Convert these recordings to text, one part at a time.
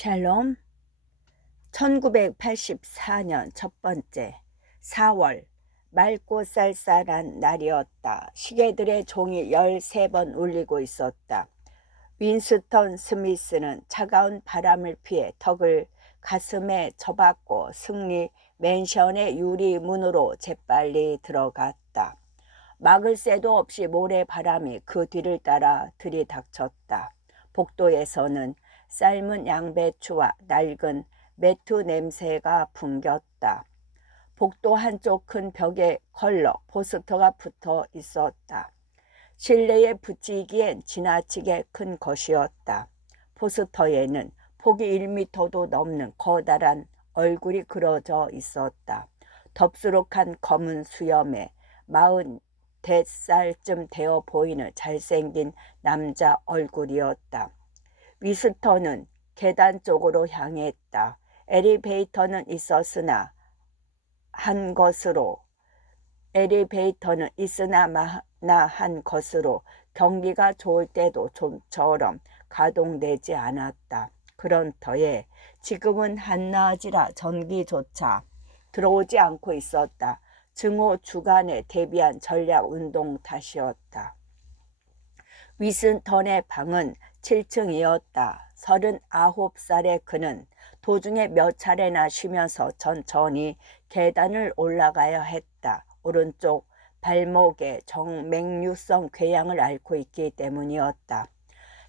샬롬. 1984년 첫 번째 4월 맑고 쌀쌀한 날이었다. 시계들의 종이 13번 울리고 있었다. 윈스턴 스미스는 차가운 바람을 피해 턱을 가슴에 접었고 승리 맨션의 유리문으로 재빨리 들어갔다. 막을 새도 없이 모래바람이 그 뒤를 따라 들이닥쳤다. 복도에서는 삶은 양배추와 낡은 매투 냄새가 풍겼다. 복도 한쪽 큰 벽에 컬러 포스터가 붙어 있었다. 실내에 붙이기엔 지나치게 큰 것이었다. 포스터에는 폭이 1미터도 넘는 커다란 얼굴이 그려져 있었다. 덥수룩한 검은 수염에 40살쯤 되어 보이는 잘생긴 남자 얼굴이었다. 위스턴은 계단 쪽으로 향했다. 엘리베이터는 있었으나 한 것으로 경기가 좋을 때도 좀처럼 가동되지 않았다. 그런 터에 지금은 한낮이라 전기조차 들어오지 않고 있었다. 증오 주간에 대비한 전략 운동 탓이었다. 위스턴의 방은 7층이었다. 39살의 그는 도중에 몇 차례나 쉬면서 천천히 계단을 올라가야 했다. 오른쪽 발목에 정맥류성 궤양을 앓고 있기 때문이었다.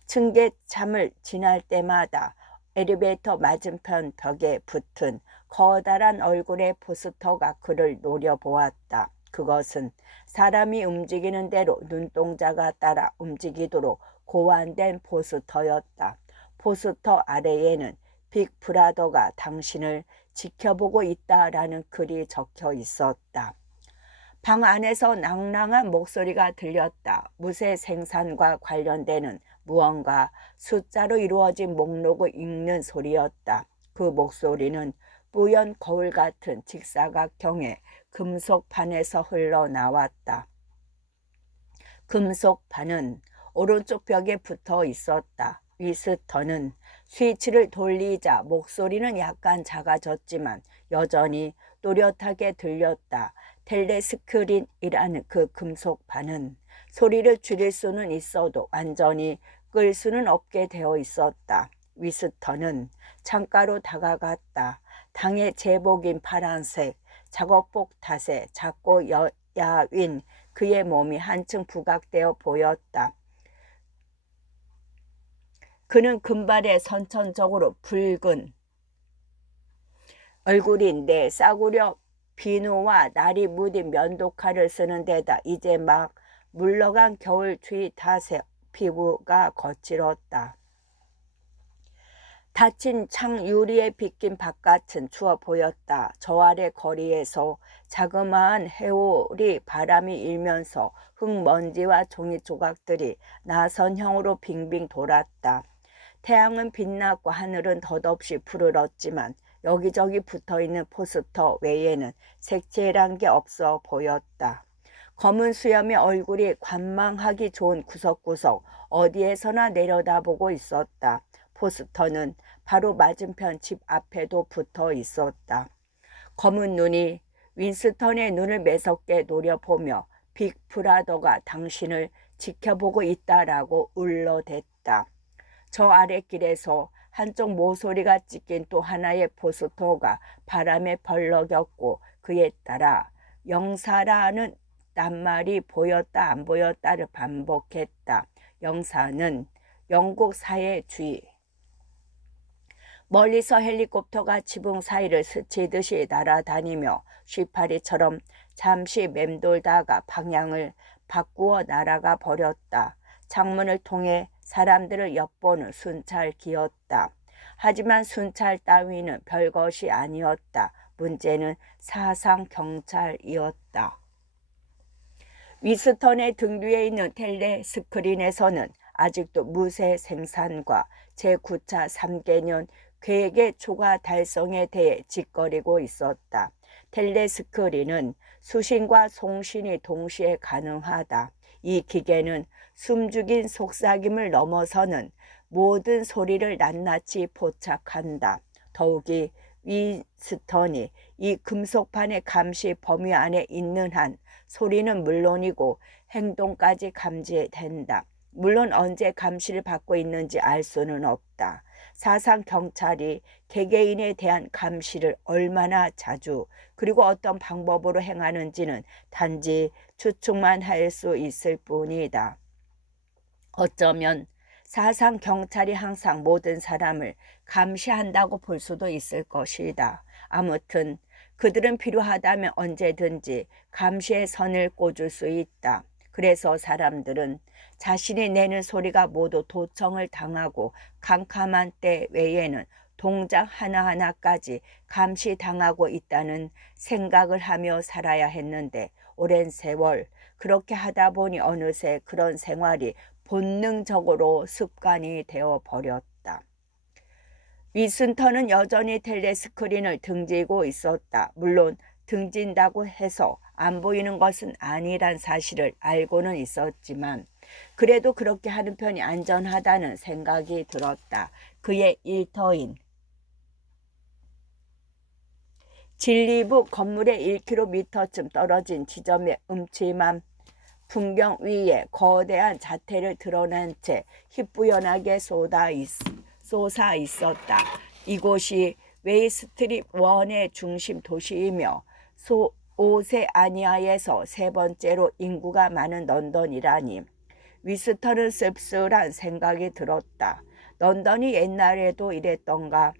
층계참을 지날 때마다 엘리베이터 맞은편 벽에 붙은 커다란 얼굴의 포스터가 그를 노려보았다. 그것은 사람이 움직이는 대로 눈동자가 따라 움직이도록 고안된 포스터였다. 포스터 아래에는 빅 브라더가 당신을 지켜보고 있다라는 글이 적혀 있었다. 방 안에서 낭랑한 목소리가 들렸다. 무쇠 생산과 관련되는 무언가 숫자로 이루어진 목록을 읽는 소리였다. 그 목소리는 뿌연 거울 같은 직사각형의 금속판에서 흘러나왔다. 금속판은 오른쪽 벽에 붙어 있었다. 위스턴은 스위치를 돌리자 목소리는 약간 작아졌지만 여전히 또렷하게 들렸다. 텔레스크린이라는 그 금속판은 소리를 줄일 수는 있어도 완전히 끌 수는 없게 되어 있었다. 위스턴은 창가로 다가갔다. 당의 제복인 파란색 작업복 탓에 작고 야윈 그의 몸이 한층 부각되어 보였다. 그는 금발에 선천적으로 붉은 얼굴인데 싸구려 비누와 날이 묻은 면도칼을 쓰는 데다 이제 막 물러간 겨울 추위 탓에 피부가 거칠었다. 닫힌 창 유리에 비낀 바깥은 추워 보였다. 저 아래 거리에서 자그마한 해오리 바람이 일면서 흙먼지와 종이 조각들이 나선형으로 빙빙 돌았다. 태양은 빛났고 하늘은 덧없이 푸르렀지만 여기저기 붙어있는 포스터 외에는 색채란 게 없어 보였다. 검은 수염의 얼굴이 관망하기 좋은 구석구석 어디에서나 내려다보고 있었다. 포스터는 바로 맞은편 집 앞에도 붙어 있었다. 검은 눈이 윈스턴의 눈을 매섭게 노려보며 빅 브라더가 당신을 지켜보고 있다라고 울러댔다. 저 아랫길에서 한쪽 모서리가 찢긴 또 하나의 포스터가 바람에 벌럭였고 그에 따라 영사라는 낱말이 보였다 안 보였다를 반복했다. 영사는 영국 사회주의. 멀리서 헬리콥터가 지붕 사이를 스치듯이 날아다니며 쉬파리처럼 잠시 맴돌다가 방향을 바꾸어 날아가 버렸다. 창문을 통해 사람들을 엿보는 순찰기였다. 하지만 순찰 따위는 별것이 아니었다. 문제는 사상 경찰이었다. 위스턴의 등 뒤에 있는 텔레스크린에서는 아직도 무쇠 생산과 제9차 3개년 계획의 초과 달성에 대해 짓거리고 있었다. 텔레스크린은 수신과 송신이 동시에 가능하다. 이 기계는 숨죽인 속삭임을 넘어서는 모든 소리를 낱낱이 포착한다. 더욱이 윈스턴이 이 금속판의 감시 범위 안에 있는 한 소리는 물론이고 행동까지 감지된다. 물론 언제 감시를 받고 있는지 알 수는 없다. 사상 경찰이 개개인에 대한 감시를 얼마나 자주 그리고 어떤 방법으로 행하는지는 단지 추측만 할 수 있을 뿐이다. 어쩌면 사상 경찰이 항상 모든 사람을 감시한다고 볼 수도 있을 것이다. 아무튼 그들은 필요하다면 언제든지 감시의 선을 꽂을 수 있다. 그래서 사람들은 자신이 내는 소리가 모두 도청을 당하고 캄캄한 때 외에는 동작 하나하나까지 감시당하고 있다는 생각을 하며 살아야 했는데 오랜 세월 그렇게 하다 보니 어느새 그런 생활이 본능적으로 습관이 되어 버렸다. 윈스턴은 여전히 텔레스크린을 등지고 있었다. 물론 등진다고 해서 안 보이는 것은 아니란 사실을 알고는 있었지만 그래도 그렇게 하는 편이 안전하다는 생각이 들었다. 그의 일터인 진리부 건물의 1km쯤 떨어진 지점의 음침한 풍경 위에 거대한 자태를 드러낸 채 희뿌연하게 솟아 있었다. 이곳이 웨이스트립 원의 중심 도시이며 오세아니아에서 세 번째로 인구가 많은 런던이라니 윈스턴은 씁쓸한 생각이 들었다. 런던이 옛날에도 이랬던가?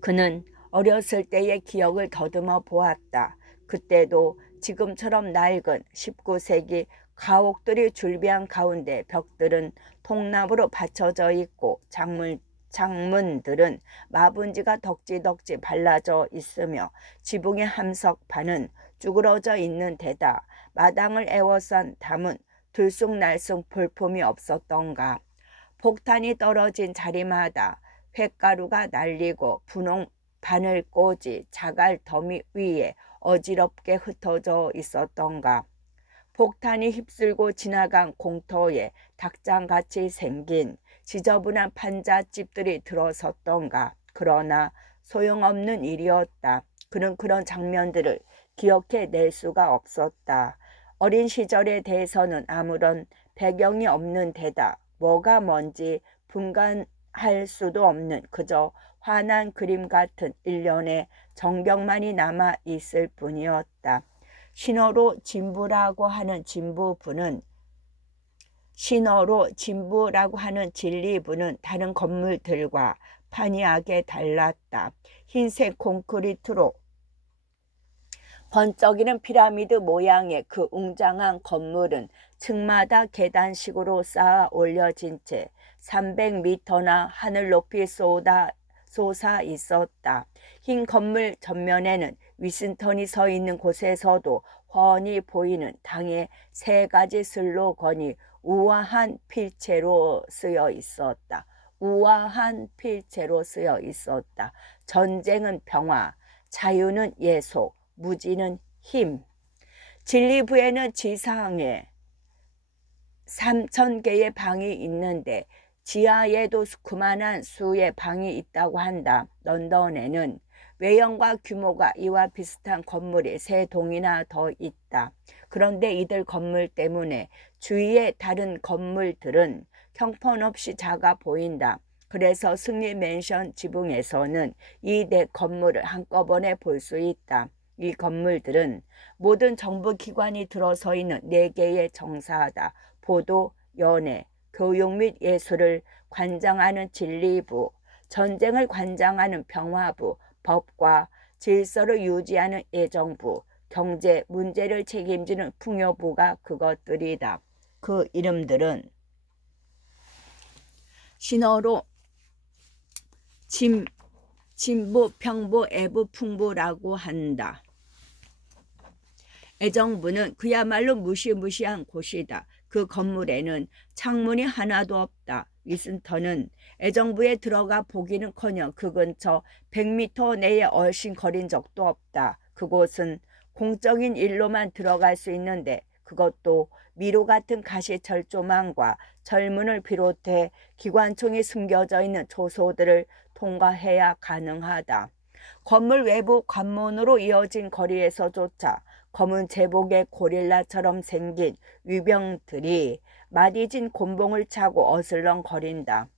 그는 어렸을 때의 기억을 더듬어 보았다. 그때도 지금처럼 낡은 19세기 가옥들이 줄비한 가운데 벽들은 통나무로 받쳐져 있고 창문들은 마분지가 덕지덕지 발라져 있으며 지붕의 함석판은 쭈그러져 있는 데다 마당을 에워싼 담은 들쑥날쑥 볼품이 없었던가. 폭탄이 떨어진 자리마다 횟가루가 날리고 분홍 바늘꽂이 자갈 더미 위에 어지럽게 흩어져 있었던가. 폭탄이 휩쓸고 지나간 공터에 닭장같이 생긴 지저분한 판잣집들이 들어섰던가. 그러나 소용없는 일이었다. 그는 그런 장면들을 기억해낼 수가 없었다. 어린 시절에 대해서는 아무런 배경이 없는 데다 뭐가 뭔지 분간할 수도 없는 그저 환한 그림 같은 일련의 정경만이 남아 있을 뿐이었다. 신호로 진부라고 하는 진리부는 다른 건물들과 판이하게 달랐다. 흰색 콘크리트로 번쩍이는 피라미드 모양의 그 웅장한 건물은 층마다 계단식으로 쌓아 올려진 채 300m나 하늘 높이 솟아 있었다. 흰 건물 전면에는 윈스턴이 서 있는 곳에서도 훤히 보이는 당의 세 가지 슬로건이 우아한 필체로 쓰여 있었다. 우아한 필체로 쓰여 있었다. 전쟁은 평화, 자유는 예속, 무지는 힘. 진리부에는 지상에 3,000개의 방이 있는데 지하에도 그만한 수의 방이 있다고 한다. 런던에는 외형과 규모가 이와 비슷한 건물이 3동이나 더 있다. 그런데 이들 건물 때문에 주위의 다른 건물들은 형편없이 작아 보인다. 그래서 승리 맨션 지붕에서는 이 4건물을 한꺼번에 볼 수 있다. 이 건물들은 모든 정부 기관이 들어서 있는 4개의 정사하다. 보도, 연애, 교육 및 예술을 관장하는 진리부, 전쟁을 관장하는 평화부, 법과 질서를 유지하는 예정부, 경제 문제를 책임지는 풍요부가 그것들이다. 그 이름들은 신어로 진부, 평부, 애부, 풍부라고 한다. 애정부는 그야말로 무시무시한 곳이다. 그 건물에는 창문이 하나도 없다. 윈스턴은 애정부에 들어가 보기는커녕 그 근처 100m 내에 얼씬거린 적도 없다. 그곳은 공적인 일로만 들어갈 수 있는데 그것도 미로 같은 가시철조망과 철문을 비롯해 기관총이 숨겨져 있는 초소들을 통과해야 가능하다. 건물 외부 관문으로 이어진 거리에서조차 검은 제복의 고릴라처럼 생긴 위병들이 마디진 곤봉을 차고 어슬렁거린다.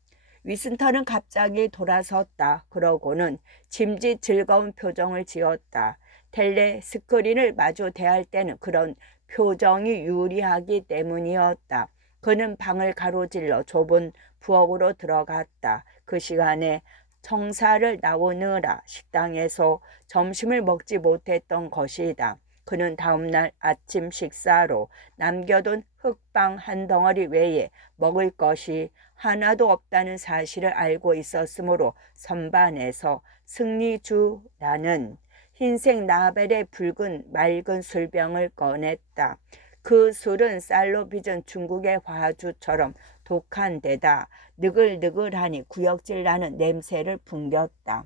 위슨턴은 갑자기 돌아섰다. 그러고는 짐짓 즐거운 표정을 지었다. 텔레 스크린을 마주 대할 때는 그런 표정이 유리하기 때문이었다. 그는 방을 가로질러 좁은 부엌으로 들어갔다. 그 시간에 청사를 나오느라 식당에서 점심을 먹지 못했던 것이다. 그는 다음날 아침 식사로 남겨둔 흑빵 한 덩어리 외에 먹을 것이 하나도 없다는 사실을 알고 있었으므로 선반에서 승리주라는 흰색 라벨의 붉은 맑은 술병을 꺼냈다. 그 술은 쌀로 빚은 중국의 화주처럼 독한 데다 느글느글하니 구역질 나는 냄새를 풍겼다.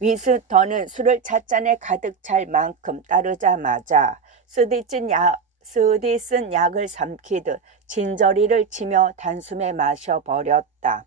윈스턴은 술을 찻잔에 가득 찰 만큼 따르자마자 쓰디 쓴 약을 삼키듯 진저리를 치며 단숨에 마셔버렸다.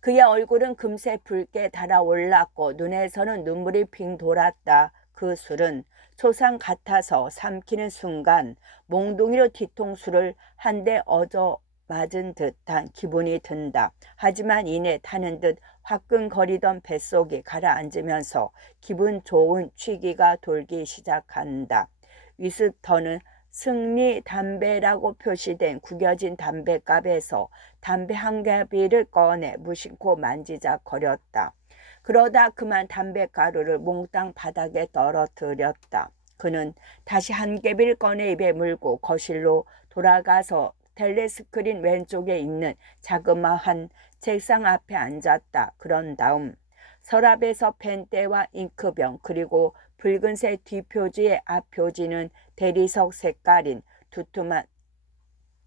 그의 얼굴은 금세 붉게 달아올랐고 눈에서는 눈물이 핑 돌았다. 그 술은 초상 같아서 삼키는 순간 몽둥이로 뒤통수를 한 대 얻어 맞은 듯한 기분이 든다. 하지만 이내 타는 듯 화끈거리던 뱃속이 가라앉으면서 기분 좋은 취기가 돌기 시작한다. 위스턴은 승리 담배라고 표시된 구겨진 담뱃갑에서 담배 한 가비를 꺼내 무심코 만지작거렸다. 그러다 그만 담뱃가루를 몽땅 바닥에 떨어뜨렸다. 그는 다시 한 개비를 꺼내 입에 물고 거실로 돌아가서 텔레스크린 왼쪽에 있는 자그마한 책상 앞에 앉았다. 그런 다음 서랍에서 펜대와 잉크병 그리고 붉은색 뒷표지의 앞표지는 대리석 색깔인 두툼한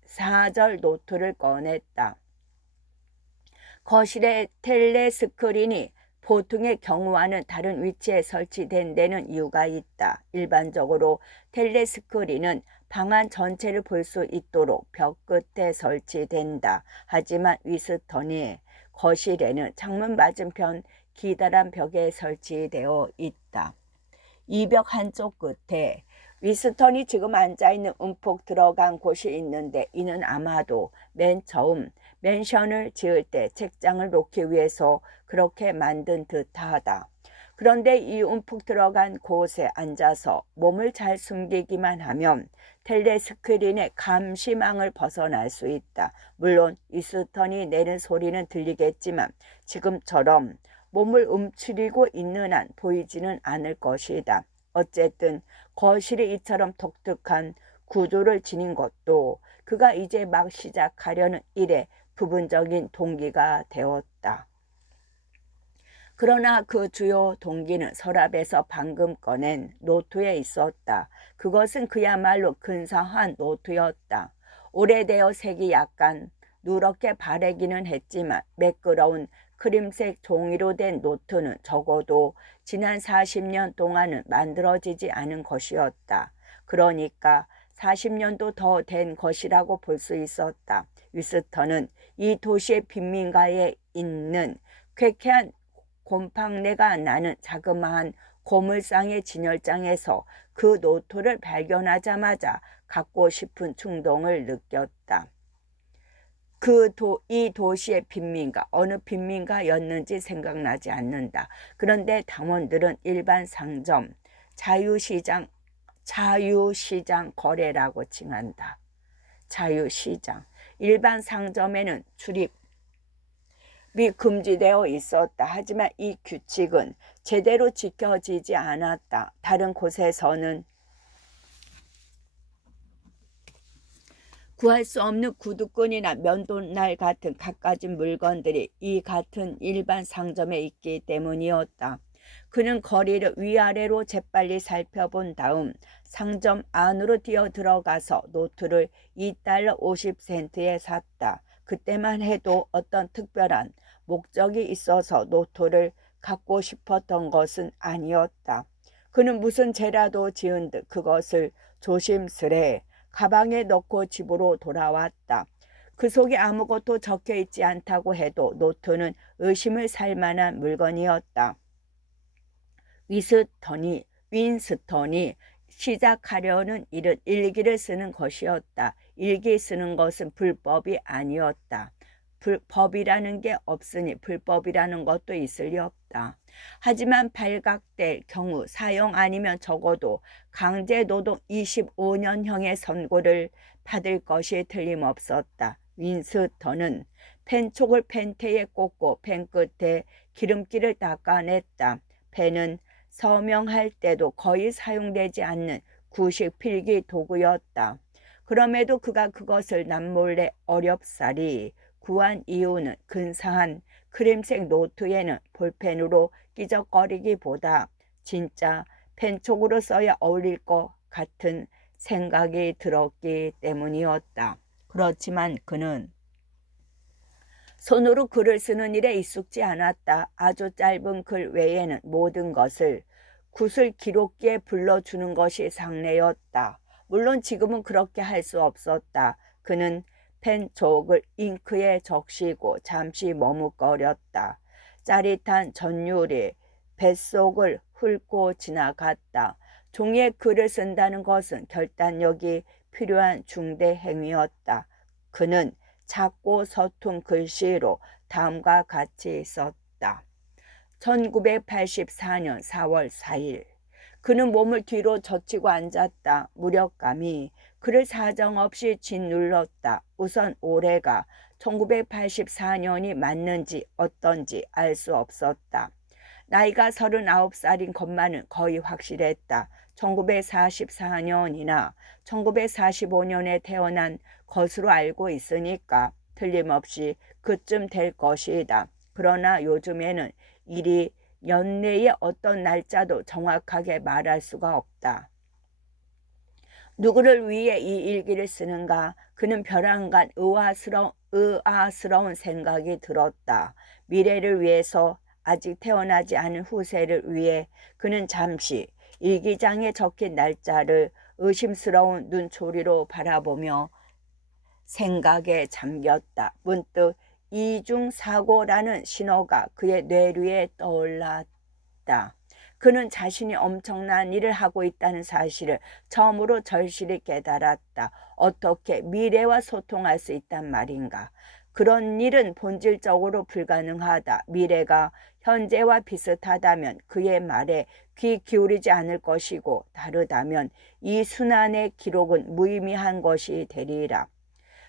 사절 노트를 꺼냈다. 거실의 텔레스크린이 보통의 경우와는 다른 위치에 설치된 데는 이유가 있다. 일반적으로 텔레스크린은 방안 전체를 볼 수 있도록 벽 끝에 설치된다. 하지만 위스턴이 거실에는 창문 맞은편 기다란 벽에 설치되어 있다. 이 벽 한쪽 끝에 위스턴이 지금 앉아있는 움푹 들어간 곳이 있는데 이는 아마도 맨 처음 맨션을 지을 때 책장을 놓기 위해서 그렇게 만든 듯하다. 그런데 이 움푹 들어간 곳에 앉아서 몸을 잘 숨기기만 하면 텔레스크린의 감시망을 벗어날 수 있다. 물론 위스턴이 내는 소리는 들리겠지만 지금처럼 몸을 움츠리고 있는 한 보이지는 않을 것이다. 어쨌든 거실이 이처럼 독특한 구조를 지닌 것도 그가 이제 막 시작하려는 일의 부분적인 동기가 되었다. 그러나 그 주요 동기는 서랍에서 방금 꺼낸 노트에 있었다. 그것은 그야말로 근사한 노트였다. 오래되어 색이 약간 누렇게 바래기는 했지만 매끄러운 크림색 종이로 된 노트는 적어도 지난 40년 동안은 만들어지지 않은 것이었다. 그러니까 40년도 더 된 것이라고 볼 수 있었다. 위스턴은 이 도시의 빈민가에 있는 쾌쾌한 곰팡내가 나는 자그마한 고물상의 진열장에서 그 노트를 발견하자마자 갖고 싶은 충동을 느꼈다. 이 도시의 빈민가, 어느 빈민가였는지 생각나지 않는다. 그런데 당원들은 일반 상점, 자유시장 거래라고 칭한다. 자유시장. 일반 상점에는 출입이 금지되어 있었다. 하지만 이 규칙은 제대로 지켜지지 않았다. 다른 곳에서는 구할 수 없는 구두끈이나 면도날 같은 갖가진 물건들이 이 같은 일반 상점에 있기 때문이었다. 그는 거리를 위아래로 재빨리 살펴본 다음 상점 안으로 뛰어 들어가서 노트를 $2 50센트에 샀다. 그때만 해도 어떤 특별한 목적이 있어서 노트를 갖고 싶었던 것은 아니었다. 그는 무슨 죄라도 지은 듯 그것을 조심스레 가방에 넣고 집으로 돌아왔다. 그 속에 아무것도 적혀 있지 않다고 해도 노트는 의심을 살 만한 물건이었다. 윈스턴이 시작하려는 일은 일기를 쓰는 것이었다. 일기 쓰는 것은 불법이 아니었다. 불법이라는 게 없으니 불법이라는 것도 있을 리 없다. 하지만 발각될 경우 사형 아니면 적어도 강제노동 25년형의 선고를 받을 것이 틀림없었다. 윈스턴은 펜촉을 펜테에 꽂고 펜 끝에 기름기를 닦아냈다. 펜은 서명할 때도 거의 사용되지 않는 구식 필기 도구였다. 그럼에도 그가 그것을 남몰래 어렵사리 구한 이유는 근사한 크림색 노트에는 볼펜으로 끼적거리기보다 진짜 펜촉으로 써야 어울릴 것 같은 생각이 들었기 때문이었다. 그렇지만 그는 손으로 글을 쓰는 일에 익숙지 않았다. 아주 짧은 글 외에는 모든 것을 구슬 기록기에 불러주는 것이 상례였다. 물론 지금은 그렇게 할 수 없었다. 그는 펜촉을 잉크에 적시고 잠시 머뭇거렸다. 짜릿한 전율이 뱃속을 훑고 지나갔다. 종이에 글을 쓴다는 것은 결단력이 필요한 중대 행위였다. 그는 작고 서툰 글씨로 다음과 같이 썼다. 1984년 4월 4일. 그는 몸을 뒤로 젖히고 앉았다. 무력감이 그를 사정없이 짓눌렀다. 우선 올해가 1984년이 맞는지 어떤지 알 수 없었다. 나이가 39살인 것만은 거의 확실했다. 1944년이나 1945년에 태어난 것으로 알고 있으니까 틀림없이 그쯤 될 것이다. 그러나 요즘에는 일이 연내의 어떤 날짜도 정확하게 말할 수가 없다. 누구를 위해 이 일기를 쓰는가? 그는 벼랑간 의아스러운 생각이 들었다. 미래를 위해서, 아직 태어나지 않은 후세를 위해 그는 잠시 일기장에 적힌 날짜를 의심스러운 눈초리로 바라보며 생각에 잠겼다. 문득 이중사고라는 신호가 그의 뇌리에 떠올랐다. 그는 자신이 엄청난 일을 하고 있다는 사실을 처음으로 절실히 깨달았다. 어떻게 미래와 소통할 수 있단 말인가. 그런 일은 본질적으로 불가능하다. 미래가 현재와 비슷하다면 그의 말에 귀 기울이지 않을 것이고 다르다면 이 순환의 기록은 무의미한 것이 되리라.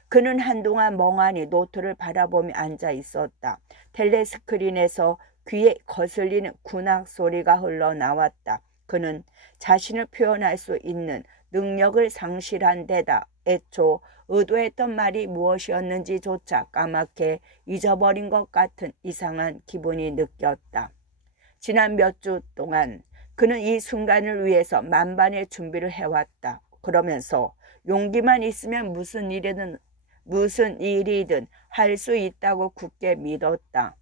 그는 한동안 멍하니 노트를 바라보며 앉아 있었다. 텔레스크린에서 귀에 거슬리는 군악 소리가 흘러나왔다. 그는 자신을 표현할 수 있는 능력을 상실한 데다 애초 의도했던 말이 무엇이었는지조차 까맣게 잊어버린 것 같은 이상한 기분이 느꼈다. 지난 몇 주 동안 그는 이 순간을 위해서 만반의 준비를 해왔다. 그러면서 용기만 있으면 무슨 일이든 할 수 있다고 굳게 믿었다.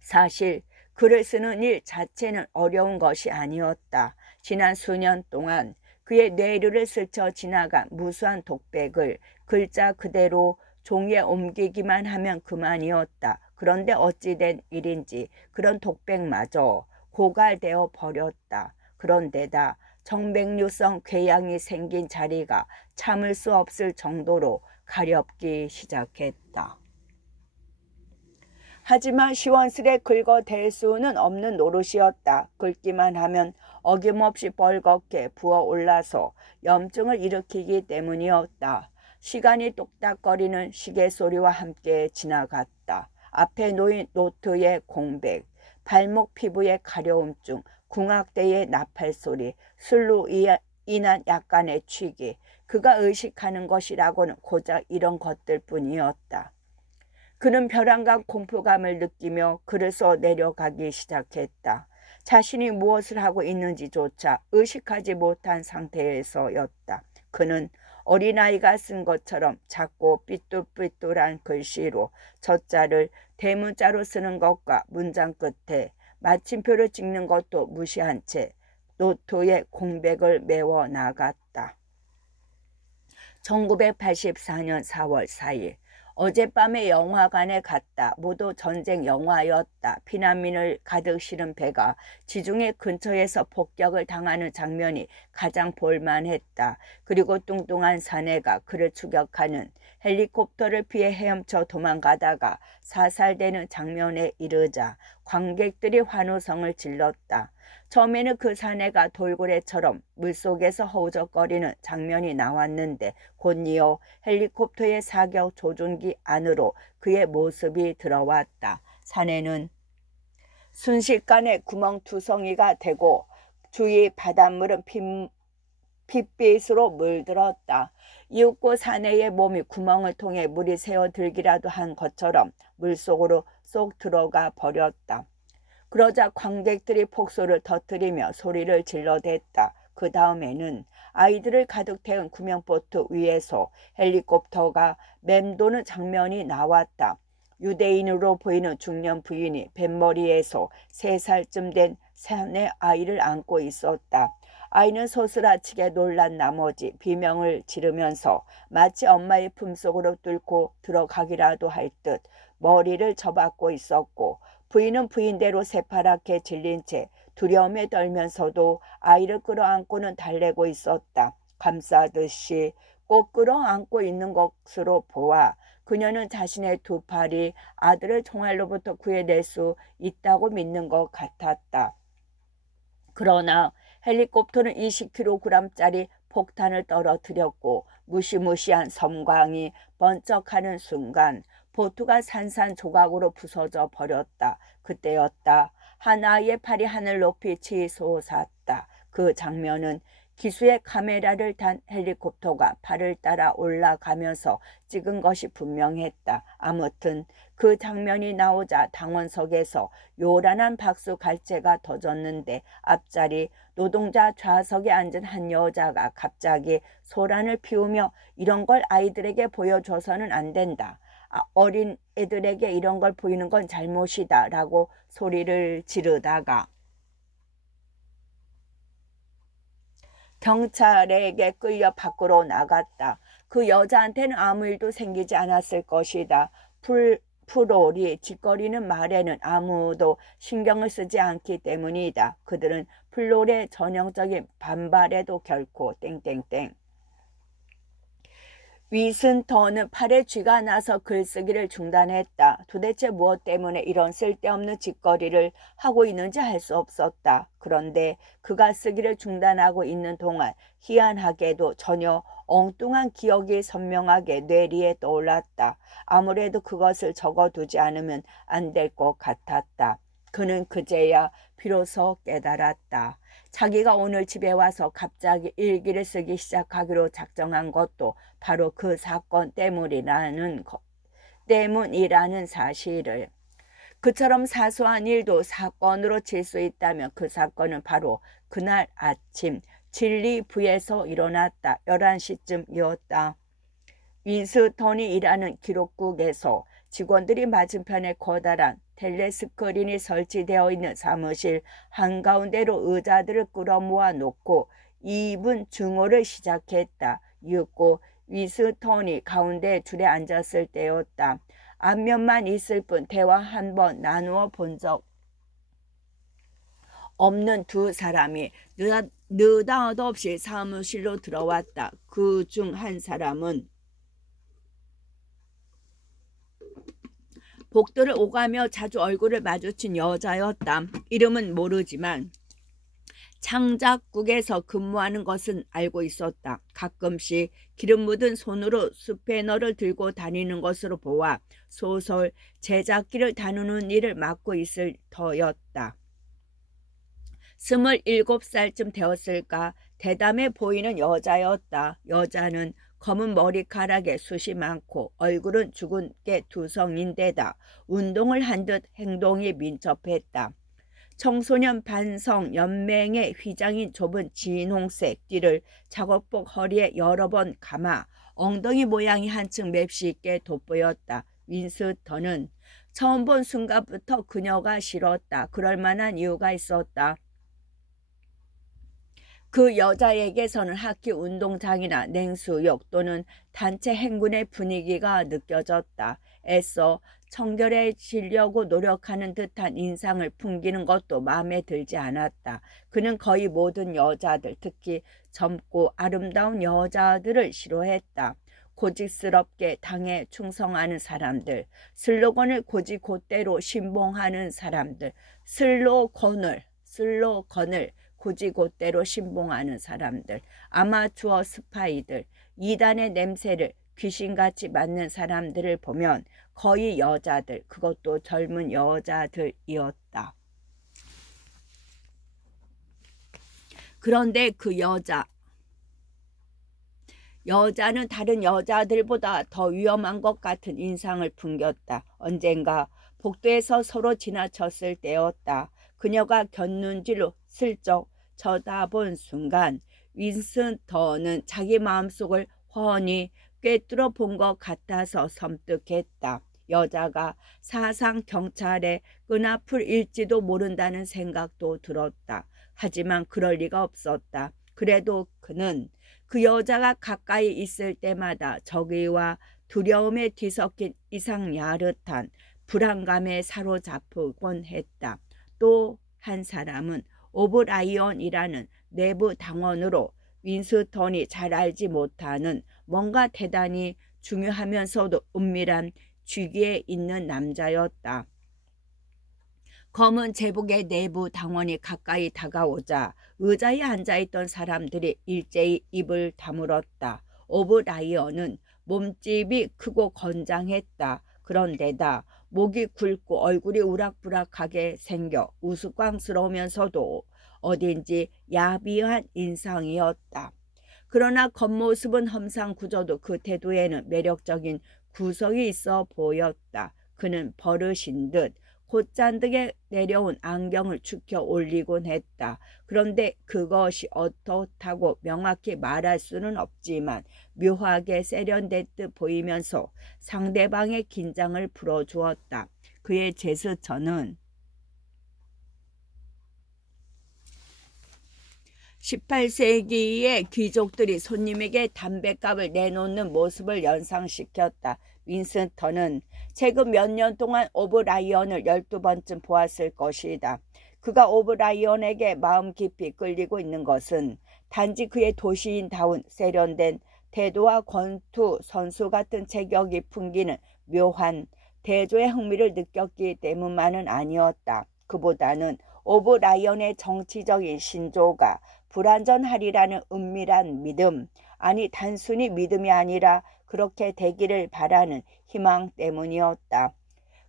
사실 글을 쓰는 일 자체는 어려운 것이 아니었다. 지난 수년 동안 그의 뇌류를 스쳐 지나간 무수한 독백을 글자 그대로 종이에 옮기기만 하면 그만이었다. 그런데 어찌된 일인지 그런 독백마저 고갈되어 버렸다. 그런데다 정맥류성 궤양이 생긴 자리가 참을 수 없을 정도로 가렵기 시작했다. 하지만 시원스레 긁어댈 수는 없는 노릇이었다. 긁기만 하면 어김없이 벌겋게 부어올라서 염증을 일으키기 때문이었다. 시간이 똑딱거리는 시계 소리와 함께 지나갔다. 앞에 놓인 노트의 공백, 발목 피부의 가려움증, 궁악대의 나팔소리, 술로 인한 약간의 취기, 그가 의식하는 것이라고는 고작 이런 것들 뿐이었다. 그는 벼랑간 공포감을 느끼며 글을 써 내려가기 시작했다. 자신이 무엇을 하고 있는지조차 의식하지 못한 상태에서였다. 그는 어린아이가 쓴 것처럼 작고 삐뚤삐뚤한 글씨로 젖자를 대문자로 쓰는 것과 문장 끝에 마침표를 찍는 것도 무시한 채 노트의 공백을 메워 나갔다. 1984년 4월 4일 어젯밤에 영화관에 갔다. 모두 전쟁 영화였다. 피난민을 가득 실은 배가 지중해 근처에서 폭격을 당하는 장면이 가장 볼만했다. 그리고 뚱뚱한 사내가 그를 추격하는 헬리콥터를 피해 헤엄쳐 도망가다가 사살되는 장면에 이르자 관객들이 환호성을 질렀다. 처음에는 그 사내가 돌고래처럼 물속에서 허우적거리는 장면이 나왔는데 곧이어 헬리콥터의 사격 조준기 안으로 그의 모습이 들어왔다. 사내는 순식간에 구멍투성이가 되고 주위 바닷물은 핏빛으로 물들었다. 이윽고 사내의 몸이 구멍을 통해 물이 새어들기라도 한 것처럼 물속으로 쏙 들어가 버렸다. 그러자 관객들이 폭소를 터뜨리며 소리를 질러댔다. 그 다음에는 아이들을 가득 태운 구명보트 위에서 헬리콥터가 맴도는 장면이 나왔다. 유대인으로 보이는 중년 부인이 뱃머리에서 3살쯤 된 사내 아이를 안고 있었다. 아이는 소스라치게 놀란 나머지 비명을 지르면서 마치 엄마의 품속으로 뚫고 들어가기라도 할 듯 머리를 접안고 있었고, 부인은 부인대로 새파랗게 질린 채 두려움에 떨면서도 아이를 끌어안고는 달래고 있었다. 감싸듯이 꼭 끌어안고 있는 것으로 보아 그녀는 자신의 두 팔이 아들을 총알로부터 구해낼 수 있다고 믿는 것 같았다. 그러나 헬리콥터는 20kg짜리 폭탄을 떨어뜨렸고 무시무시한 섬광이 번쩍하는 순간 보트가 산산조각으로 부서져 버렸다. 그때였다. 한 아이의 팔이 하늘 높이 치솟았다. 그 장면은 기수의 카메라를 단 헬리콥터가 발을 따라 올라가면서 찍은 것이 분명했다. 아무튼 그 장면이 나오자 당원석에서 요란한 박수 갈채가 터졌는데 앞자리 노동자 좌석에 앉은 한 여자가 갑자기 소란을 피우며 이런 걸 아이들에게 보여줘서는 안 된다. 어린 애들에게 이런 걸 보이는 건 잘못이다 라고 소리를 지르다가 경찰에게 끌려 밖으로 나갔다. 그 여자한테는 아무 일도 생기지 않았을 것이다. 프롤이 짓거리는 말에는 아무도 신경을 쓰지 않기 때문이다. 그들은 플롤의 전형적인 반발에도 결코 땡땡땡. 위슨턴은 팔에 쥐가 나서 글쓰기를 중단했다. 도대체 무엇 때문에 이런 쓸데없는 짓거리를 하고 있는지 알 수 없었다. 그런데 그가 쓰기를 중단하고 있는 동안 희한하게도 전혀 엉뚱한 기억이 선명하게 뇌리에 떠올랐다. 아무래도 그것을 적어두지 않으면 안 될 것 같았다. 그는 그제야 비로소 깨달았다. 자기가 오늘 집에 와서 갑자기 일기를 쓰기 시작하기로 작정한 것도 바로 그 사건 때문이라는 사실을. 그처럼 사소한 일도 사건으로 칠 수 있다면 그 사건은 바로 그날 아침 진리부에서 일어났다. 11시쯤이었다. 윈스턴이 일하는 기록국에서 직원들이 맞은편에 커다란 텔레스크린이 설치되어 있는 사무실 한가운데로 의자들을 끌어모아 놓고 2분 증오를 시작했다. 이윽고 윈스턴이 가운데 줄에 앉았을 때였다. 앞면만 있을 뿐 대화 한 번 나누어 본 적 없는 두 사람이 느닷없이 사무실로 들어왔다. 그 중 한 사람은 복도를 오가며 자주 얼굴을 마주친 여자였다. 이름은 모르지만 창작국에서 근무하는 것은 알고 있었다. 가끔씩 기름 묻은 손으로 스패너를 들고 다니는 것으로 보아 소설 제작기를 다루는 일을 맡고 있을 터였다. 27살쯤 되었을까. 대담해 보이는 여자였다. 여자는 검은 머리카락에 숱이 많고 얼굴은 죽은 게 두성인데다 운동을 한 듯 행동이 민첩했다. 청소년 반성 연맹의 휘장인 좁은 진홍색 띠를 작업복 허리에 여러 번 감아 엉덩이 모양이 한층 맵시 있게 돋보였다. 윈스턴은 처음 본 순간부터 그녀가 싫었다. 그럴 만한 이유가 있었다. 그 여자에게서는 학교 운동장이나 냉수욕 또는 단체 행군의 분위기가 느껴졌다. 애써 청결해지려고 노력하는 듯한 인상을 풍기는 것도 마음에 들지 않았다. 그는 거의 모든 여자들, 특히 젊고 아름다운 여자들을 싫어했다. 고집스럽게 당에 충성하는 사람들, 슬로건을 고지곧대로 신봉하는 사람들, 슬로건을 고지곧대로 신봉하는 사람들, 아마추어 스파이들, 이단의 냄새를 귀신같이 맡는 사람들을 보면 거의 여자들, 그것도 젊은 여자들이었다. 그런데 그 여자는 다른 여자들보다 더 위험한 것 같은 인상을 풍겼다. 언젠가 복도에서 서로 지나쳤을 때였다. 그녀가 곁눈질로 슬쩍 쳐다본 순간 윈스턴은 자기 마음속을 훤히 꿰뚫어 본 것 같아서 섬뜩했다. 여자가 사상 경찰의 끈앞을일지도 모른다는 생각도 들었다. 하지만 그럴 리가 없었다. 그래도 그는 그 여자가 가까이 있을 때마다 저기와 두려움에 뒤섞인 이상 야릇한 불안감에 사로잡히곤 했다. 또 한 사람은 오브라이언이라는 내부 당원으로 윈스턴이 잘 알지 못하는 뭔가 대단히 중요하면서도 은밀한 쥐기에 있는 남자였다. 검은 제복의 내부 당원이 가까이 다가오자 의자에 앉아있던 사람들이 일제히 입을 다물었다. 오브라이언은 몸집이 크고 건장했다. 그런데다 목이 굵고 얼굴이 우락부락하게 생겨 우스꽝스러우면서도 어딘지 야비한 인상이었다. 그러나 겉모습은 험상궂어도 그 태도에는 매력적인 구석이 있어 보였다. 그는 버릇인 듯 곧잔뜩에 내려온 안경을 축혀 올리곤 했다. 그런데 그것이 어떻다고 명확히 말할 수는 없지만 묘하게 세련됐듯 보이면서 상대방의 긴장을 풀어주었다. 그의 제스처는 18세기의 귀족들이 손님에게 담뱃값을 내놓는 모습을 연상시켰다. 윈스턴은 최근 몇 년 동안 오브라이언을 12번쯤 보았을 것이다. 그가 오브라이언에게 마음 깊이 끌리고 있는 것은 단지 그의 도시인다운 세련된 태도와 권투 선수 같은 체격이 풍기는 묘한 대조의 흥미를 느꼈기 때문만은 아니었다. 그보다는 오브라이언의 정치적인 신조가 불완전하리라는 은밀한 믿음, 아니 단순히 믿음이 아니라 그렇게 되기를 바라는 희망 때문이었다.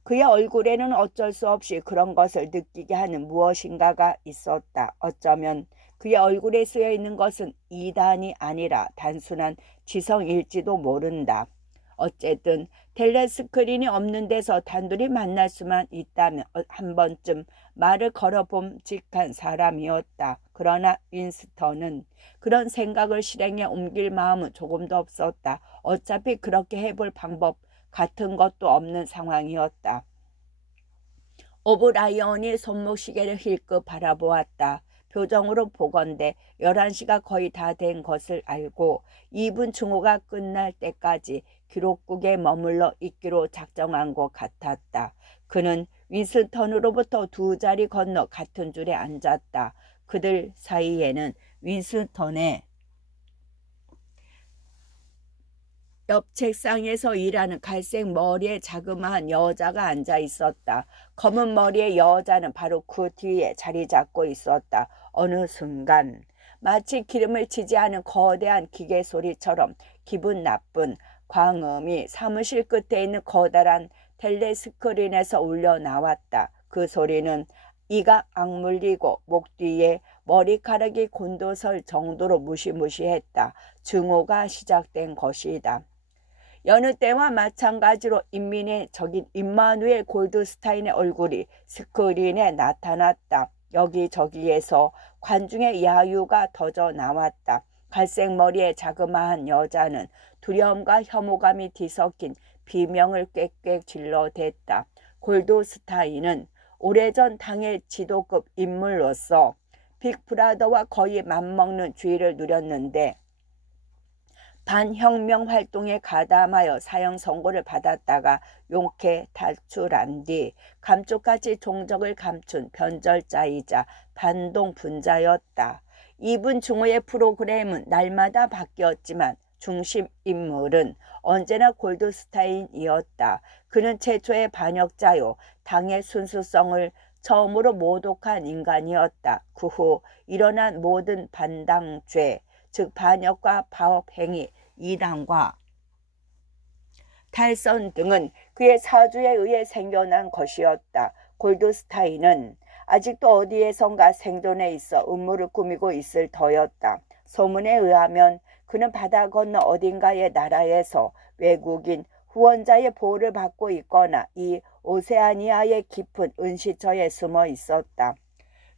그의 얼굴에는 어쩔 수 없이 그런 것을 느끼게 하는 무엇인가가 있었다. 어쩌면 그의 얼굴에 쓰여 있는 것은 이단이 아니라 단순한 지성일지도 모른다. 어쨌든 텔레스크린이 없는 데서 단둘이 만날 수만 있다면 한 번쯤 말을 걸어봄직한 사람이었다. 그러나 윈스턴은 그런 생각을 실행에 옮길 마음은 조금도 없었다. 어차피 그렇게 해볼 방법 같은 것도 없는 상황이었다. 오브라이언이 손목시계를 힐끗 바라보았다. 표정으로 보건대 11시가 거의 다 된 것을 알고 2분 중호가 끝날 때까지 기록국에 머물러 있기로 작정한 것 같았다. 그는 윈스턴으로부터 2자리 건너 같은 줄에 앉았다. 그들 사이에는 윈스턴의 옆 책상에서 일하는 갈색 머리의 자그마한 여자가 앉아 있었다. 검은 머리의 여자는 바로 그 뒤에 자리 잡고 있었다. 어느 순간 마치 기름을 치지 않은 거대한 기계 소리처럼 기분 나쁜 광음이 사무실 끝에 있는 커다란 텔레스크린에서 울려 나왔다. 그 소리는 이가 악물리고 목 뒤에 머리카락이 곤두설 정도로 무시무시했다. 증오가 시작된 것이다. 여느 때와 마찬가지로 인민의 적인 임마누엘 골드스타인의 얼굴이 스크린에 나타났다. 여기저기에서 관중의 야유가 터져 나왔다. 갈색 머리의 자그마한 여자는 두려움과 혐오감이 뒤섞인 비명을 꽥꽥 질러댔다. 골드스타인은 오래전 당의 지도급 인물로서 빅브라더와 거의 맞먹는 주의를 누렸는데 반혁명 활동에 가담하여 사형 선고를 받았다가 용케 탈출한 뒤 감쪽같이 종적을 감춘 변절자이자 반동 분자였다. 이분 중후의 프로그램은 날마다 바뀌었지만 중심 인물은 언제나 골드스타인이었다. 그는 최초의 반역자요, 당의 순수성을 처음으로 모독한 인간이었다. 그 후 일어난 모든 반당죄, 즉 반역과 파업행위, 이단과 탈선 등은 그의 사주에 의해 생겨난 것이었다. 골드스타인은 아직도 어디에선가 생존해 있어 음모를 꾸미고 있을 터였다. 소문에 의하면 그는 바다 건너 어딘가의 나라에서 외국인 후원자의 보호를 받고 있거나 이 오세아니아의 깊은 은시처에 숨어 있었다.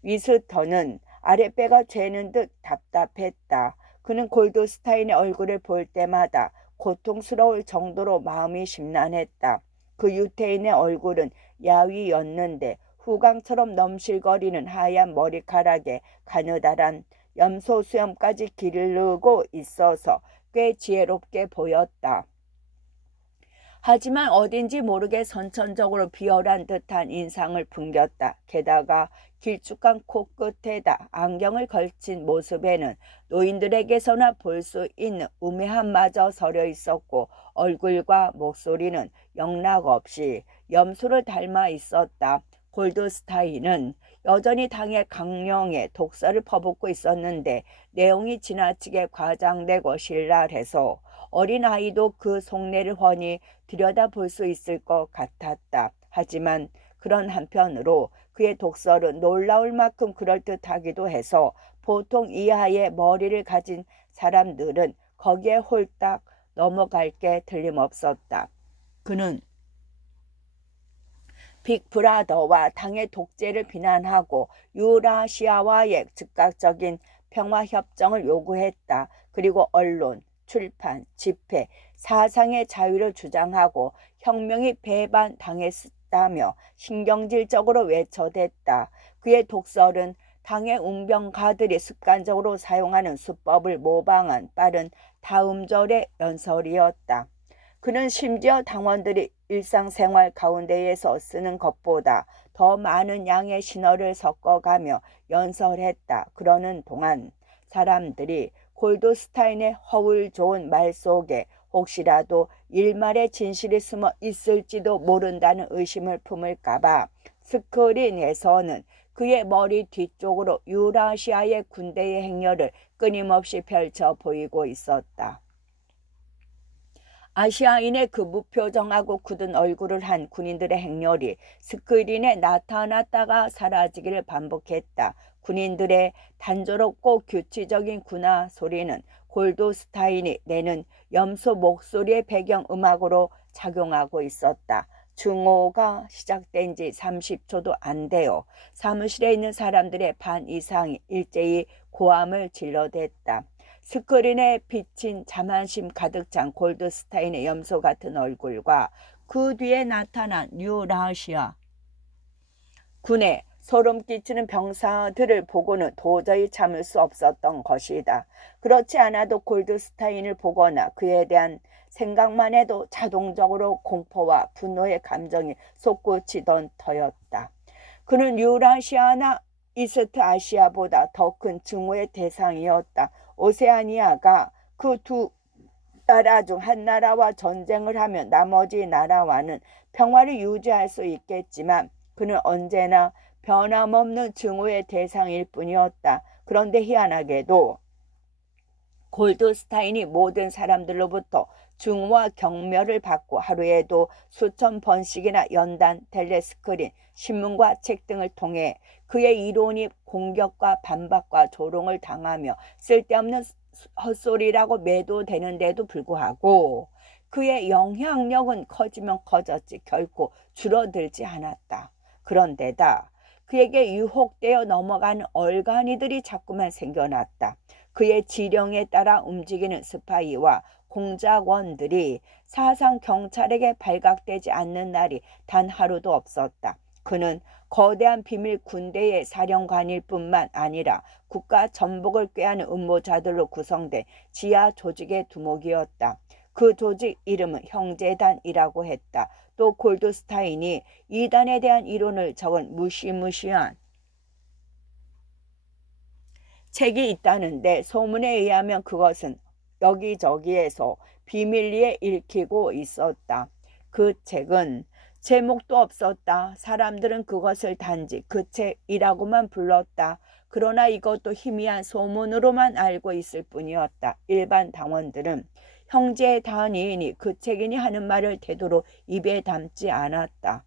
위스터는 아랫배가 죄는 듯 답답했다. 그는 골드스타인의 얼굴을 볼 때마다 고통스러울 정도로 마음이 심란했다. 그 유태인의 얼굴은 야위였는데 후광처럼 넘실거리는 하얀 머리카락에 가느다란 염소 수염까지 기르고 있어서 꽤 지혜롭게 보였다. 하지만 어딘지 모르게 선천적으로 비열한 듯한 인상을 풍겼다. 게다가 길쭉한 코끝에다 안경을 걸친 모습에는 노인들에게서나 볼 수 있는 우매함마저 서려 있었고 얼굴과 목소리는 영락없이 염소를 닮아 있었다. 골드스타인은 여전히 당의 강령에 독서를 퍼붓고 있었는데 내용이 지나치게 과장되고 신랄해서 어린아이도 그 속내를 훤히 들여다볼 수 있을 것 같았다. 하지만 그런 한편으로 그의 독설은 놀라울 만큼 그럴듯하기도 해서 보통 이하의 머리를 가진 사람들은 거기에 홀딱 넘어갈 게 틀림없었다. 그는 빅브라더와 당의 독재를 비난하고 유라시아와의 즉각적인 평화협정을 요구했다. 그리고 언론, 출판, 집회, 사상의 자유를 주장하고 혁명이 배반당했다며 신경질적으로 외쳐댔다. 그의 독설은 당의 운병가들이 습관적으로 사용하는 수법을 모방한 빠른 다음절의 연설이었다. 그는 심지어 당원들이 일상생활 가운데에서 쓰는 것보다 더 많은 양의 신어를 섞어가며 연설했다. 그러는 동안 사람들이 골드스타인의 허울 좋은 말 속에 혹시라도 일말의 진실이 숨어 있을지도 모른다는 의심을 품을까봐 스크린에서는 그의 머리 뒤쪽으로 유라시아의 군대의 행렬을 끊임없이 펼쳐 보이고 있었다. 아시아인의 그 무표정하고 굳은 얼굴을 한 군인들의 행렬이 스크린에 나타났다가 사라지기를 반복했다. 군인들의 단조롭고 규칙적인 군화 소리는 골드스타인이 내는 염소 목소리의 배경음악으로 작용하고 있었다. 중호가 시작된 지 30초도 안 돼요. 사무실에 있는 사람들의 반 이상이 일제히 고함을 질러댔다. 스크린에 비친 자만심 가득 찬 골드스타인의 염소 같은 얼굴과 그 뒤에 나타난 유라시아 군의 소름 끼치는 병사들을 보고는 도저히 참을 수 없었던 것이다. 그렇지 않아도 골드스타인을 보거나 그에 대한 생각만 해도 자동적으로 공포와 분노의 감정이 솟구치던 터였다. 그는 유라시아나 이스트 아시아보다 더 큰 증오의 대상이었다. 오세아니아가 그 두 나라 중 한 나라와 전쟁을 하면 나머지 나라와는 평화를 유지할 수 있겠지만 그는 언제나 변함없는 증오의 대상일 뿐이었다. 그런데 희한하게도 골드스타인이 모든 사람들로부터 증오와 경멸을 받고 하루에도 수천 번씩이나 연단, 텔레스크린, 신문과 책 등을 통해 그의 이론이 공격과 반박과 조롱을 당하며 쓸데없는 헛소리라고 매도되는데도 불구하고 그의 영향력은 커지면 커졌지 결코 줄어들지 않았다. 그런데다 그에게 유혹되어 넘어가는 얼간이들이 자꾸만 생겨났다. 그의 지령에 따라 움직이는 스파이와 공작원들이 사상 경찰에게 발각되지 않는 날이 단 하루도 없었다. 그는 거대한 비밀 군대의 사령관일 뿐만 아니라 국가 전복을 꾀하는 음모자들로 구성된 지하 조직의 두목이었다. 그 조직 이름은 형제단이라고 했다. 또 골드스타인이 이단에 대한 이론을 적은 무시무시한 책이 있다는데 소문에 의하면 그것은 여기저기에서 비밀리에 읽히고 있었다. 그 책은 제목도 없었다. 사람들은 그것을 단지 그 책이라고만 불렀다. 그러나 이것도 희미한 소문으로만 알고 있을 뿐이었다. 일반 당원들은 형제의 단위이니 그 책이니 하는 말을 되도록 입에 담지 않았다.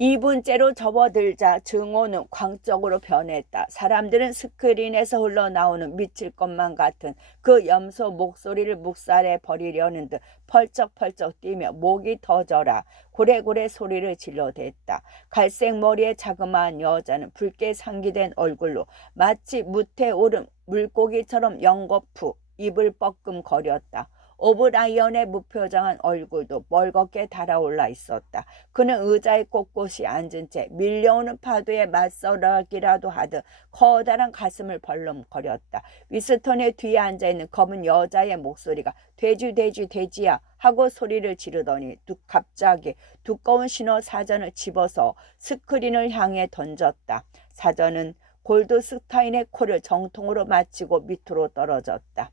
2분째로 접어들자 증오는 광적으로 변했다. 사람들은 스크린에서 흘러나오는 미칠 것만 같은 그 염소 목소리를 묵살해 버리려는 듯 펄쩍펄쩍 뛰며 목이 터져라 고래고래 소리를 질러댔다. 갈색 머리의 자그마한 여자는 붉게 상기된 얼굴로 마치 무태 오른 물고기처럼 연거푸 입을 뻐끔거렸다. 오브라이언의 무표정한 얼굴도 멀겋게 달아올라 있었다. 그는 의자에 꼿꼿이 앉은 채 밀려오는 파도에 맞서라기라도 하듯 커다란 가슴을 벌렁거렸다. 위스턴의 뒤에 앉아있는 검은 여자의 목소리가 돼지야 하고 소리를 지르더니 갑자기 두꺼운 신호 사전을 집어서 스크린을 향해 던졌다. 사전은 골드스타인의 코를 정통으로 맞히고 밑으로 떨어졌다.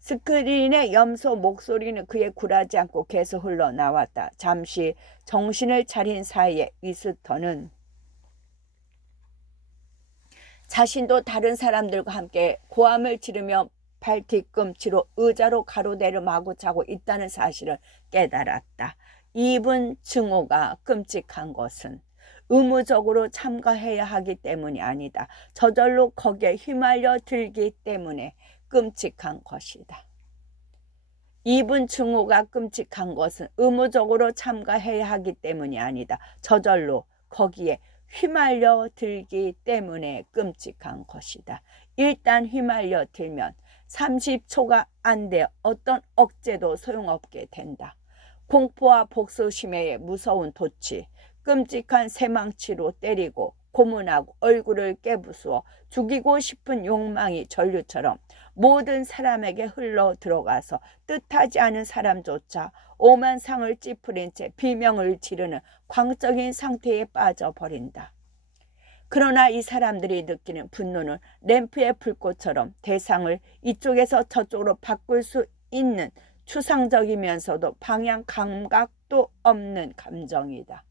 스크린의 염소 목소리는 그에 굴하지 않고 계속 흘러나왔다. 잠시 정신을 차린 사이에 위스턴은 자신도 다른 사람들과 함께 고함을 지르며 발 뒤꿈치로 의자로 가로대를 마구 차고 있다는 사실을 깨달았다. 이분 증오가 끔찍한 것은 의무적으로 참가해야 하기 때문이 아니다. 저절로 거기에 휘말려 들기 때문에 끔찍한 것이다. 이분 증오가 끔찍한 것은 의무적으로 참가해야 하기 때문이 아니다. 저절로 거기에 휘말려 들기 때문에 끔찍한 것이다. 일단 휘말려 들면 30초가 안 돼 어떤 억제도 소용없게 된다. 공포와 복수심의 무서운 도치, 끔찍한 새망치로 때리고 고문하고 얼굴을 깨부수어 죽이고 싶은 욕망이 전류처럼 모든 사람에게 흘러 들어가서 뜻하지 않은 사람조차 오만 상을 찌푸린 채 비명을 지르는 광적인 상태에 빠져버린다. 그러나 이 사람들이 느끼는 분노는 램프의 불꽃처럼 대상을 이쪽에서 저쪽으로 바꿀 수 있는 추상적이면서도 방향 감각도 없는 감정이다.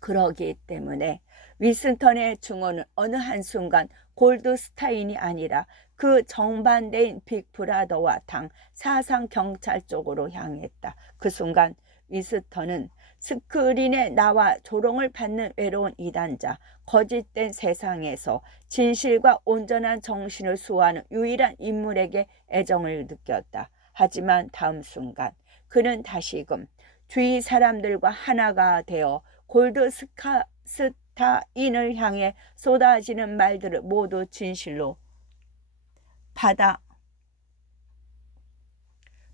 그러기 때문에 위스턴의 증오는 어느 한순간 골드스타인이 아니라 그 정반대인 빅브라더와 당 사상 경찰 쪽으로 향했다. 그 순간 위스턴은 스크린에 나와 조롱을 받는 외로운 이단자, 거짓된 세상에서 진실과 온전한 정신을 수호하는 유일한 인물에게 애정을 느꼈다. 하지만 다음 순간 그는 다시금 주위 사람들과 하나가 되어 골드스타인을 향해 쏟아지는 말들을 모두 진실로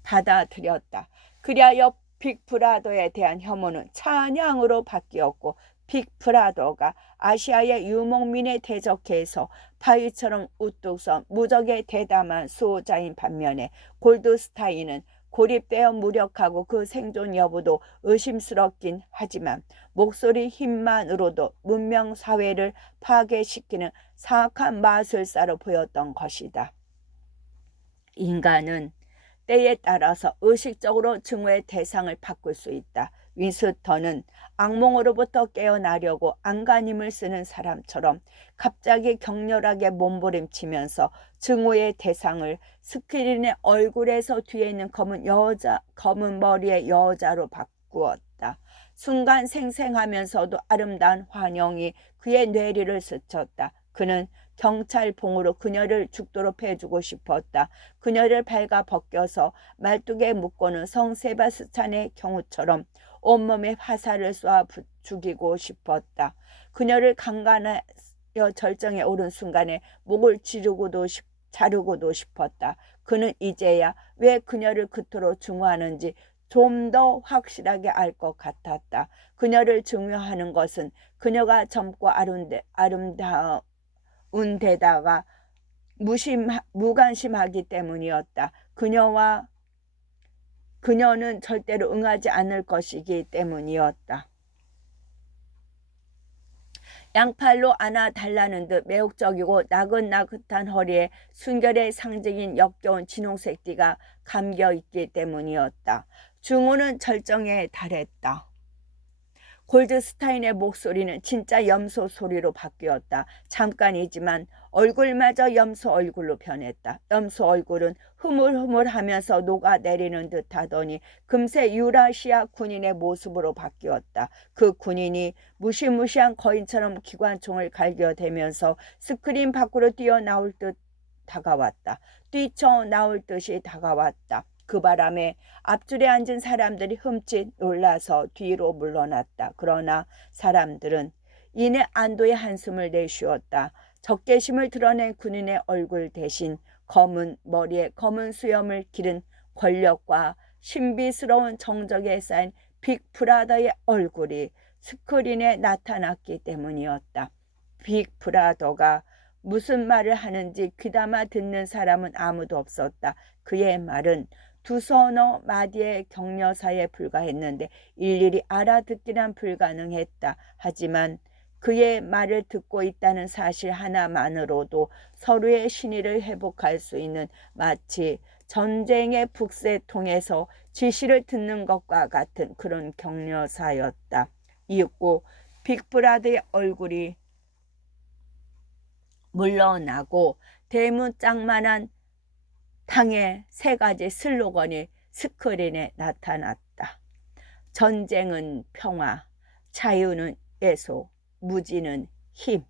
받아들였다. 그리하여 빅브라더에 대한 혐오는 찬양으로 바뀌었고 빅브라더가 아시아의 유목민에 대적해서 바위처럼 우뚝 선 무적의 대담한 수호자인 반면에 골드스타인은 고립되어 무력하고 그 생존 여부도 의심스럽긴 하지만 목소리 힘만으로도 문명사회를 파괴시키는 사악한 마술사로 보였던 것이다. 인간은 때에 따라서 의식적으로 증오의 대상을 바꿀 수 있다. 위스턴은 악몽으로부터 깨어나려고 안간힘을 쓰는 사람처럼 갑자기 격렬하게 몸부림치면서 증오의 대상을 스크린의 얼굴에서 뒤에 있는 검은 머리의 여자로 바꾸었다. 순간 생생하면서도 아름다운 환영이 그의 뇌리를 스쳤다. 그는 경찰봉으로 그녀를 죽도록 해주고 싶었다. 그녀를 발가 벗겨서 말뚝에 묶고는 성 세바스찬의 경우처럼 온몸에 화살을 쏴 죽이고 싶었다. 그녀를 강간하여 절정에 오른 순간에 목을 자르고도 싶었다. 그는 이제야 왜 그녀를 그토록 증오하는지 좀 더 확실하게 알 것 같았다. 그녀를 중요하는 것은 그녀가 젊고 아름다운 데다가 무관심하기 때문이었다. 그녀는 절대로 응하지 않을 것이기 때문이었다. 양팔로 안아달라는 듯 매혹적이고 나긋나긋한 허리에 순결의 상징인 역겨운 진홍색 띠가 감겨있기 때문이었다. 중우는 절정에 달했다. 골드스타인의 목소리는 진짜 염소 소리로 바뀌었다. 잠깐이지만 얼굴마저 염소 얼굴로 변했다. 염소 얼굴은 흐물흐물하면서 녹아내리는 듯하더니 금세 유라시아 군인의 모습으로 바뀌었다. 그 군인이 무시무시한 거인처럼 기관총을 갈겨대면서 스크린 밖으로 뛰어나올 듯 다가왔다. 뛰쳐나올 듯이 다가왔다. 그 바람에 앞줄에 앉은 사람들이 흠칫 놀라서 뒤로 물러났다. 그러나 사람들은 이내 안도의 한숨을 내쉬었다. 적개심을 드러낸 군인의 얼굴 대신 검은 머리에 검은 수염을 기른 권력과 신비스러운 정적에 쌓인 빅브라더의 얼굴이 스크린에 나타났기 때문이었다. 빅브라더가 무슨 말을 하는지 귀담아 듣는 사람은 아무도 없었다. 그의 말은 두서너 마디의 격려사에 불과했는데 일일이 알아듣기란 불가능했다. 하지만 그의 말을 듣고 있다는 사실 하나만으로도 서로의 신의를 회복할 수 있는 마치 전쟁의 북새통에서 지시를 듣는 것과 같은 그런 격려사였다. 이윽고 빅브라더의 얼굴이 물러나고 대문짝만한 당의 3가지 슬로건이 스크린에 나타났다. 전쟁은 평화, 자유는 애소, 무지는 힘.